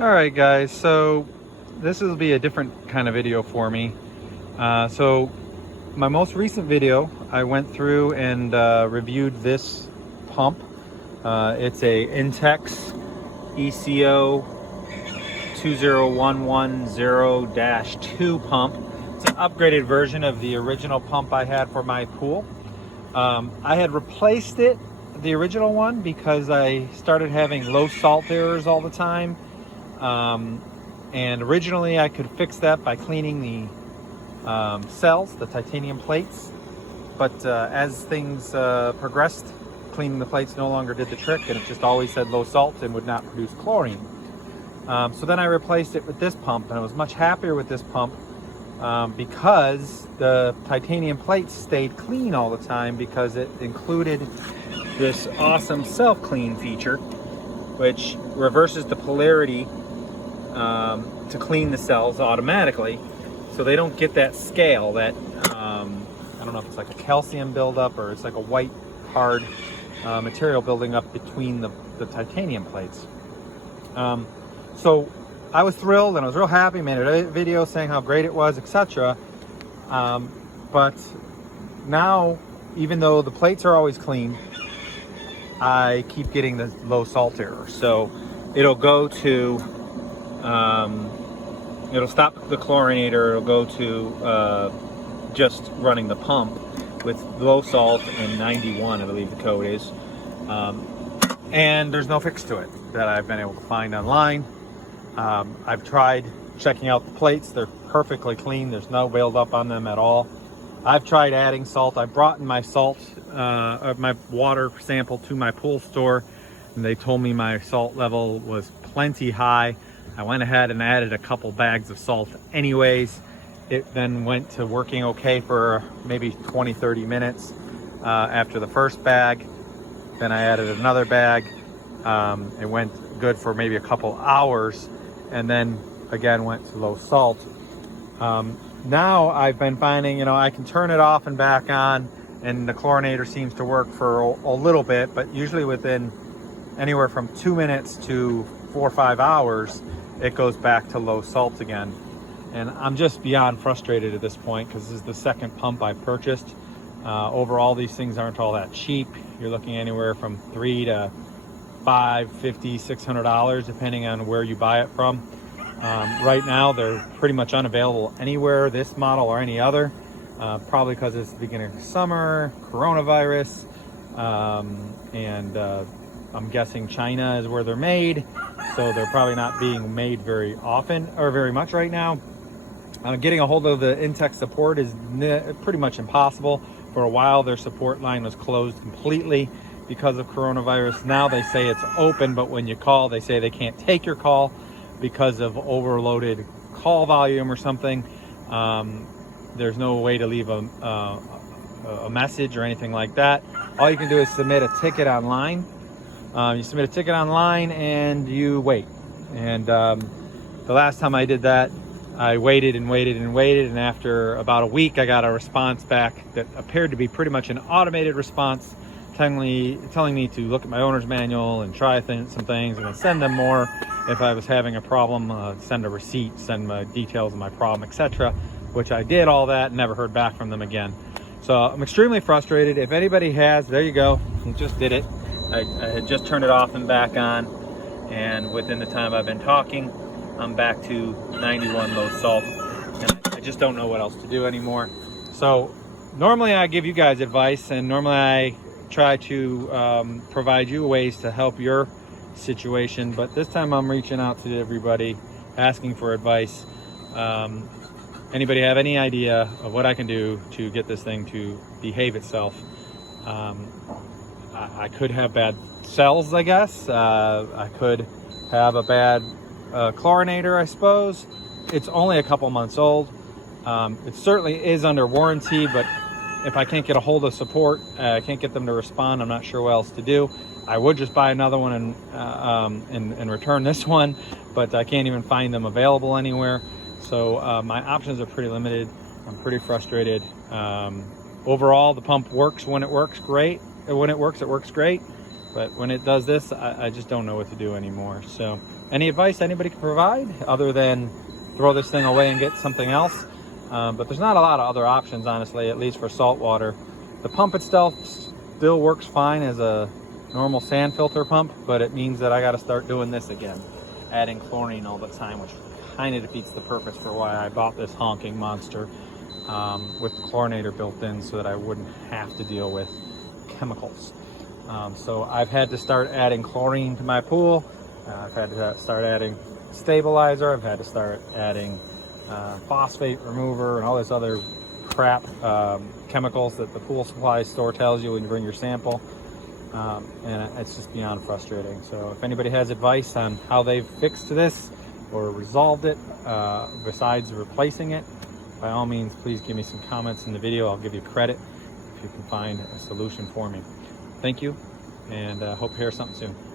All right, guys, so this will be a different kind of video for me. So my most recent video, I went through and reviewed this pump. It's a Intex ECO 20110-2 pump. It's an upgraded version of the original pump I had for my pool. I had replaced the original one, because I started having low salt errors all the time. And originally I could fix that by cleaning the cells, the titanium plates. But as things progressed, cleaning the plates no longer did the trick, and it just always said low salt and would not produce chlorine. So then I replaced it with this pump, and I was much happier with this pump because the titanium plates stayed clean all the time, because it included this awesome self-clean feature, which reverses the polarity to clean the cells automatically, so they don't get that scale, that I don't know if it's like a calcium buildup or it's like a white hard material building up between the titanium plates. So I was thrilled and I was real happy, made a video saying how great it was, etc. But now, even though the plates are always clean, I keep getting the low salt error. So it'll go to, it'll stop the chlorinator, it'll go to just running the pump with low salt and 91, I believe the code is. And there's no fix to it that I've been able to find online. I've tried checking out the plates, they're perfectly clean, there's no buildup on them at all. I've tried adding salt. I brought in my salt, my water sample to my pool store, and they told me my salt level was plenty high. I went ahead and added a couple bags of salt anyways. It then went to working okay for maybe 20-30 minutes after the first bag. Then I added another bag. It went good for maybe a couple hours, and then again went to low salt. Now I've been finding, I can turn it off and back on, and the chlorinator seems to work for a little bit, but usually within anywhere from 2 minutes to 4 or 5 hours, it goes back to low salt again. And I'm just beyond frustrated at this point, because this is the second pump I purchased. Overall, these things aren't all that cheap. You're looking anywhere from $300 to $500, $50, $600, depending on where you buy it from. Right now, they're pretty much unavailable anywhere, this model or any other, probably because it's the beginning of summer, coronavirus, and I'm guessing China is where they're made, so they're probably not being made very often or very much right now. Getting a hold of the Intex support is pretty much impossible. For a while, their support line was closed completely because of coronavirus. Now they say it's open, but when you call, they say they can't take your call because of overloaded call volume or something. There's no way to leave a message or anything like that. All you can do is submit a ticket online. You submit a ticket online and you wait. And the last time I did that, I waited and waited and waited, and after about a week I got a response back that appeared to be pretty much an automated response, telling me to look at my owner's manual and try some things, and then send them more if I was having a problem, send a receipt, send my details of my problem, etc., which I did all that and never heard back from them again. So I'm extremely frustrated. If anybody has, there you go, you just did it. I had just turned it off and back on, and within the time I've been talking, I'm back to 91 low salt, and I just don't know what else to do anymore. So normally I give you guys advice, and normally I try to provide you ways to help your situation, but this time I'm reaching out to everybody asking for advice. Anybody have any idea of what I can do to get this thing to behave itself? I could have bad cells, I guess. I could have a bad chlorinator, I suppose. It's only a couple months old. It certainly is under warranty, but if I can't get a hold of support, I can't get them to respond, I'm not sure what else to do. I would just buy another one and return this one, but I can't even find them available anywhere. So my options are pretty limited. I'm pretty frustrated. Overall, the pump works when it works great. When it works great. But when it does this, I just don't know what to do anymore. So Any advice anybody can provide other than throw this thing away and get something else? But there's not a lot of other options, honestly, at least for saltwater. The pump itself still works fine as a normal sand filter pump, but it means that I got to start doing this again, adding chlorine all the time, which kind of defeats the purpose for why I bought this honking monster with the chlorinator built in, so that I wouldn't have to deal with chemicals. So I've had to start adding chlorine to my pool. I've had to start adding stabilizer. I've had to start adding phosphate remover and all this other crap chemicals that the pool supply store tells you when you bring your sample. And it's just beyond frustrating. So if anybody has advice on how they've fixed this or resolved it besides replacing it, by all means, please give me some comments in the video. I'll give you credit if you can find a solution for me. Thank you, and hope to hear something soon.